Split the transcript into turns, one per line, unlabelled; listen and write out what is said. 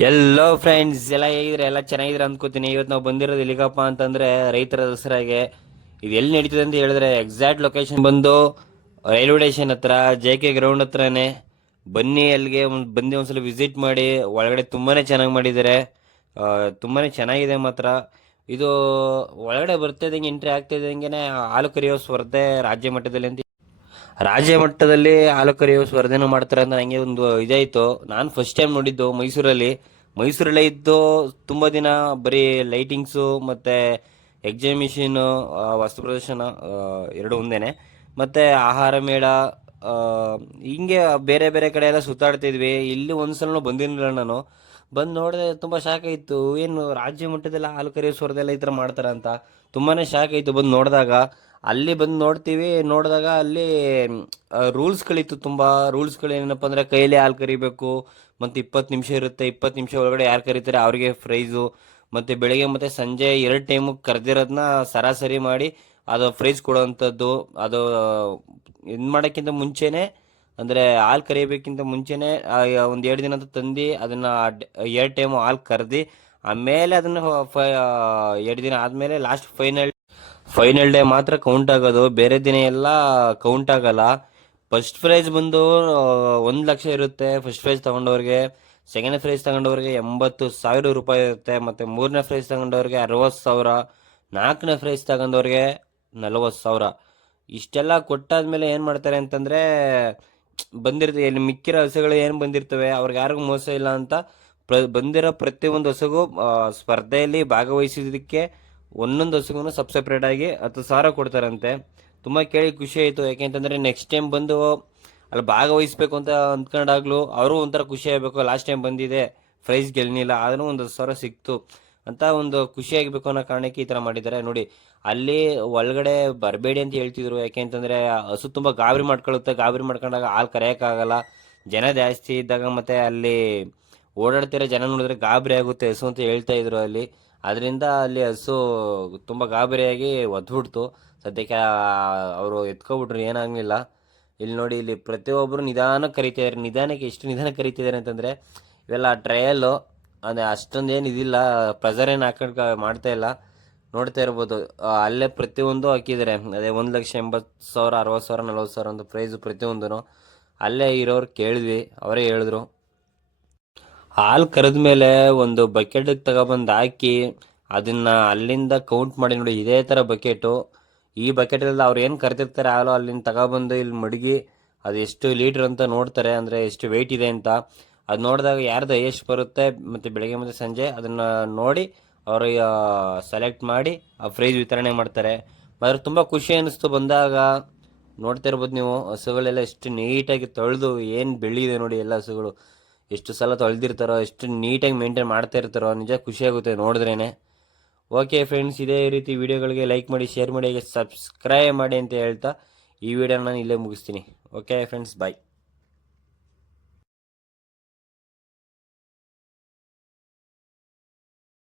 ಎಲ್ಲೋ friends ಎಲ್ಲ ಹೇಗಿದ್ರೆ ಎಲ್ಲ ಚೆನ್ನಾಗಿದ್ರೆ ಅಂದ್ಕೋತೀನಿ ಇವತ್ತು ನಾವು ಬಂದಿರೋದು ಇಲ್ಲಿಗಪ್ಪ ಅಂತಂದ್ರೆ ರೈತರ ದಸರಾಗೆ. ಇದು ಎಲ್ಲಿ ನಡೀತದೆ ಅಂತ ಹೇಳಿದ್ರೆ ಎಕ್ಸಾಕ್ಟ್ ಲೊಕೇಶನ್ ಬಂದು ರೈಲ್ವೆ ಸ್ಟೇಷನ್ ಹತ್ರ ಜೆ ಕೆ ಗ್ರೌಂಡ್ ಹತ್ರನೇ. ಬನ್ನಿ ಅಲ್ಲಿಗೆ ಒಂದು ಬಂದು ಒಂದ್ಸಲ ವಿಸಿಟ್ ಮಾಡಿ. ಒಳಗಡೆ ತುಂಬಾನೇ ಚೆನ್ನಾಗಿ ಮಾಡಿದ್ದಾರೆ. ತುಂಬಾನೇ ಚೆನ್ನಾಗಿದೆ ಮಾತ್ರ. ಇದು ಒಳಗಡೆ ಬರ್ತಾ ಇದ್ದಂಗೆ ಎಂಟ್ರಿ ಆಗ್ತಾ ಇದ್ದಂಗೆ ಹಾಲು ಕರೆಯೋ ಸ್ಪರ್ಧೆ ರಾಜ್ಯ ಮಟ್ಟದಲ್ಲಿ ಅಂತ ರಾಜ್ಯ ಮಟ್ಟದಲ್ಲಿ ಹಾಲು ಕರೆಯುವ ಸ್ಪರ್ಧೆನೂ ಮಾಡ್ತಾರೆ ಅಂತ ನನಗೆ ಒಂದು ಇದಾಯಿತು. ನಾನು ಫಸ್ಟ್ ಟೈಮ್ ನೋಡಿದ್ದು ಮೈಸೂರಲ್ಲಿ. ಮೈಸೂರಲ್ಲೇ ಇದ್ದು ತುಂಬ ದಿನ ಬರೀ ಲೈಟಿಂಗ್ಸು ಮತ್ತು ಎಕ್ಸಿಬಿಷನು ವಸ್ತು ಪ್ರದರ್ಶನ ಎರಡು ಒಂದೇನೆ. ಮತ್ತು ಆಹಾರ ಮೇಳ ಹಿಂಗೆ ಬೇರೆ ಬೇರೆ ಕಡೆ ಎಲ್ಲ ಸುತ್ತಾಡ್ತಿದ್ವಿ ಇಲ್ಲಿ ಒಂದ್ಸಲ ಬಂದಿರಲಿಲ್ಲ ನಾನು. ಬಂದು ನೋಡಿದೆ ತುಂಬ ಶಾಕ್ ಇತ್ತು ಏನು ರಾಜ್ಯ ಮಟ್ಟದಲ್ಲಿ ಹಾಲು ಕರೆಯೋ ಸ್ಪರ್ಧೆ ಎಲ್ಲ ಈ ಥರ ಮಾಡ್ತಾರ ಅಂತ ತುಂಬಾ ಶಾಕ್ ಇತ್ತು ಬಂದು ನೋಡಿದಾಗ. ಅಲ್ಲಿ ಬಂದು ನೋಡ್ತೀವಿ, ನೋಡಿದಾಗ ಅಲ್ಲಿ ರೂಲ್ಸ್ಗಳಿತ್ತು ತುಂಬ. ರೂಲ್ಸ್ಗಳು ಏನಪ್ಪ ಅಂದರೆ ಕೈಯಲ್ಲಿ ಹಾಲು ಕರಿಬೇಕು, ಮತ್ತು ಇಪ್ಪತ್ತು ನಿಮಿಷ ಇರುತ್ತೆ, ಇಪ್ಪತ್ತು ನಿಮಿಷ ಒಳಗಡೆ ಯಾರು ಕರೀತಾರೆ ಅವರಿಗೆ ಪ್ರೈಸು ಮತ್ತು ಬೆಳಗ್ಗೆ ಮತ್ತು ಸಂಜೆ ಎರಡು ಟೈಮು ಕರೆದಿರೋದನ್ನ ಸರಾಸರಿ ಮಾಡಿ ಅದು ಪ್ರೈಸ್ ಕೊಡೋವಂಥದ್ದು ಅದು, ಇದು ಮಾಡೋಕ್ಕಿಂತ ಮುಂಚೆನೇ, ಅಂದರೆ ಹಾಲು ಕರಿಬೇಕಿಂತ ಮುಂಚೆನೇ ಒಂದು ಎರಡು ದಿನ ತಂದು ಅದನ್ನು ಎರಡು ಟೈಮು ಹಾಲು ಕರೆದು, ಆಮೇಲೆ ಅದನ್ನು ಎರಡು ದಿನ ಆದಮೇಲೆ ಲಾಸ್ಟ್ ಫೈನಲ್ ಫೈನಲ್ ಡೇ ಮಾತ್ರ ಕೌಂಟ್ ಆಗೋದು. ಬೇರೆ ದಿನ ಎಲ್ಲ ಕೌಂಟ್ ಆಗಲ್ಲ. ಫಸ್ಟ್ ಪ್ರೈಸ್ ಬಂದು ಒಂದು ಲಕ್ಷ ಇರುತ್ತೆ. ಫಸ್ಟ್ ಪ್ರೈಸ್ ತಗೊಂಡವ್ರಿಗೆ ಸೆಕೆಂಡ್ ಪ್ರೈಸ್ ತಗೊಂಡವ್ರಿಗೆ ಎಂಬತ್ತು ಸಾವಿರ ರೂಪಾಯಿ ಇರುತ್ತೆ. ಮತ್ತು ಮೂರನೇ ಪ್ರೈಸ್ ತಗೊಂಡವ್ರಿಗೆ ಅರವತ್ತು ಸಾವಿರ, ನಾಲ್ಕನೇ ಪ್ರೈಸ್ ತಗೊಂಡವ್ರಿಗೆ ನಲವತ್ತು ಸಾವಿರ. ಇಷ್ಟೆಲ್ಲ ಕೊಟ್ಟಾದ್ಮೇಲೆ ಏನು ಮಾಡ್ತಾರೆ ಅಂತಂದರೆ ಬಂದಿರ್ತವೆ ಇಲ್ಲಿ ಮಿಕ್ಕಿರೋ ಹಸುಗಳು ಏನು ಬಂದಿರ್ತವೆ, ಅವ್ರಿಗೆ ಯಾರಿಗೂ ಮೋಸ ಇಲ್ಲ ಅಂತ ಪ್ರ, ಬಂದಿರೋ ಪ್ರತಿಯೊಂದು ಹಸುಗೂ ಸ್ಪರ್ಧೆಯಲ್ಲಿ ಭಾಗವಹಿಸಿದ್ದಕ್ಕೆ ಒಂದೊಂದು ಹಸುಗೂ ಸಬ್ ಸಪ್ರೇಟ್ ಆಗಿ ಹತ್ತು ಸಾವಿರ ಕೊಡ್ತಾರಂತೆ. ತುಂಬ ಕೇಳಿ ಖುಷಿ ಆಯಿತು. ಯಾಕೆಂತಂದರೆ ನೆಕ್ಸ್ಟ್ ಟೈಮ್ ಬಂದು ಅಲ್ಲಿ ಭಾಗವಹಿಸ್ಬೇಕು ಅಂತ ಅಂದ್ಕೊಂಡಾಗ್ಲೂ ಅವರು ಒಂಥರ ಖುಷಿ ಆಗಬೇಕು. ಲಾಸ್ಟ್ ಟೈಮ್ ಬಂದಿದೆ ಪ್ರೈಸ್ ಗೆಲ್ನಿಲ್ಲ, ಆದರೂ ಒಂದು ಹತ್ತು ಸಾವಿರ ಸಿಕ್ತು. ಅಂತ ಒಂದು ಖುಷಿ ಆಗಬೇಕು ಅನ್ನೋ ಕಾರಣಕ್ಕೆ ಈ ಥರ ಮಾಡಿದ್ದಾರೆ. ನೋಡಿ, ಅಲ್ಲಿ ಒಳಗಡೆ ಬರಬೇಡಿ ಅಂತ ಹೇಳ್ತಿದ್ರು. ಯಾಕೆ ಅಂತಂದರೆ ಹಸು ತುಂಬ ಗಾಬರಿ ಮಾಡ್ಕೊಳ್ಳುತ್ತೆ. ಗಾಬರಿ ಮಾಡ್ಕೊಂಡಾಗ ಹಾಲು ಕರೆಯೋಕ್ಕಾಗಲ್ಲ. ಜನ ಜಾಸ್ತಿ ಇದ್ದಾಗ ಮತ್ತೆ ಅಲ್ಲಿ ಓಡಾಡ್ತಿರೋ ಜನ ನೋಡಿದ್ರೆ ಗಾಬರಿ ಆಗುತ್ತೆ ಹಸು ಅಂತ ಹೇಳ್ತಾ ಇದ್ರು ಅಲ್ಲಿ. ಅದರಿಂದ ಅಲ್ಲಿ ಹಸು ತುಂಬ ಗಾಬರಿಯಾಗಿ ಒದ್ಬಿಡ್ತು ಸದ್ಯಕ್ಕೆ ಅವರು ಎತ್ಕೊಬಿಟ್ರು, ಏನಾಗಲಿಲ್ಲ. ಇಲ್ಲಿ ನೋಡಿ, ಇಲ್ಲಿ ಪ್ರತಿಯೊಬ್ಬರು ನಿಧಾನಕ್ಕೆ ಕರಿತಿದ್ದಾರೆ. ನಿಧಾನಕ್ಕೆ ಎಷ್ಟು ನಿಧಾನಕ್ಕೆ ಕರಿತಿದ್ದಾರೆ ಅಂತಂದರೆ, ಇವೆಲ್ಲ ಟ್ರಯಲ್ಲು ಅಂದರೆ ಅಷ್ಟೊಂದೇನು ಇದಿಲ್ಲ. ಪ್ರೆಸರ್ ಏನು ಹಾಕೊಂಡು, ಮಾಡ್ತಾ ಇಲ್ಲ. ನೋಡ್ತಾ ಇರ್ಬೋದು. ಅಲ್ಲೇ ಪ್ರತಿಯೊಂದು ಹಾಕಿದ್ದಾರೆ. ಅದೇ ಒಂದು ಲಕ್ಷ ಎಂಬತ್ತು ಸಾವಿರ ಅರವತ್ತು ಸಾವಿರ ನಲ್ವತ್ತು ಸಾವಿರ ಒಂದು ಪ್ರೈಸು ಪ್ರತಿಯೊಂದೂ ಅಲ್ಲೇ ಇರೋರು ಕೇಳಿದ್ವಿ. ಅವರೇ ಹೇಳಿದ್ರು. ಹಾಲು ಕರೆದ ಮೇಲೆ ಒಂದು ಬಕೆಟಿಗೆ ತಗೊಬಂದು ಹಾಕಿ ಅದನ್ನ ಅಲ್ಲಿಂದ ಕೌಂಟ್ ಮಾಡಿ ನೋಡಿ ಇದೇ ಥರ ಬಕೆಟು ಈ ಬಕೆಟಲ್ಲಿ ಅವ್ರು ಏನು ಕರೆದಿರ್ತಾರೆ ಹಾಲು ಅಲ್ಲಿಂದ ತಗೊಬಂದು ಇಲ್ಲಿ ಮಡಗಿ ಅದು ಎಷ್ಟು ಲೀಟ್ರ್ ಅಂತ ನೋಡ್ತಾರೆ, ಅಂದರೆ ಎಷ್ಟು ವೆಯ್ಟ್ ಇದೆ ಅಂತ. ಅದು ನೋಡಿದಾಗ ಯಾರ್ದು ಎಷ್ಟು ಬರುತ್ತೆ ಮತ್ತು ಬೆಳಗ್ಗೆ ಮತ್ತು ಸಂಜೆ ಅದನ್ನು ನೋಡಿ ಅವರು ಸೆಲೆಕ್ಟ್ ಮಾಡಿ ಆ ಫ್ರೀಜ್ ವಿತರಣೆ ಮಾಡ್ತಾರೆ. ಆದರೆ ತುಂಬ ಖುಷಿ ಅನ್ನಿಸ್ತು ಬಂದಾಗ. ನೋಡ್ತಾ ಇರ್ಬೋದು ನೀವು ಹಸುಗಳೆಲ್ಲ ಎಷ್ಟು ನೀಟಾಗಿ ತೊಳೆದು ಏನು ಬೆಳಿದೆ ನೋಡಿ ಎಲ್ಲ ಹಸುಗಳು. ಎಷ್ಟು ಸಲ ತೊಳೆದಿರ್ತಾರೋ, ಎಷ್ಟು ನೀಟಾಗಿ ಮೇಂಟೈನ್ ಮಾಡ್ತಾ ಇರ್ತಾರೋ, ನಿಜ ಖುಷಿಯಾಗುತ್ತೆ ನೋಡಿದ್ರೇ ಓಕೆ ಫ್ರೆಂಡ್ಸ್ ಇದೇ ರೀತಿ ವಿಡಿಯೋಗಳಿಗೆ ಲೈಕ್ ಮಾಡಿ ಶೇರ್ ಮಾಡಿ ಸಬ್ಸ್ಕ್ರೈಬ್ ಮಾಡಿ ಅಂತ ಹೇಳ್ತಾ ಈ ವಿಡಿಯೋನ ನಾನು ಇಲ್ಲೇ ಮುಗಿಸ್ತೀನಿ. Okay friends bye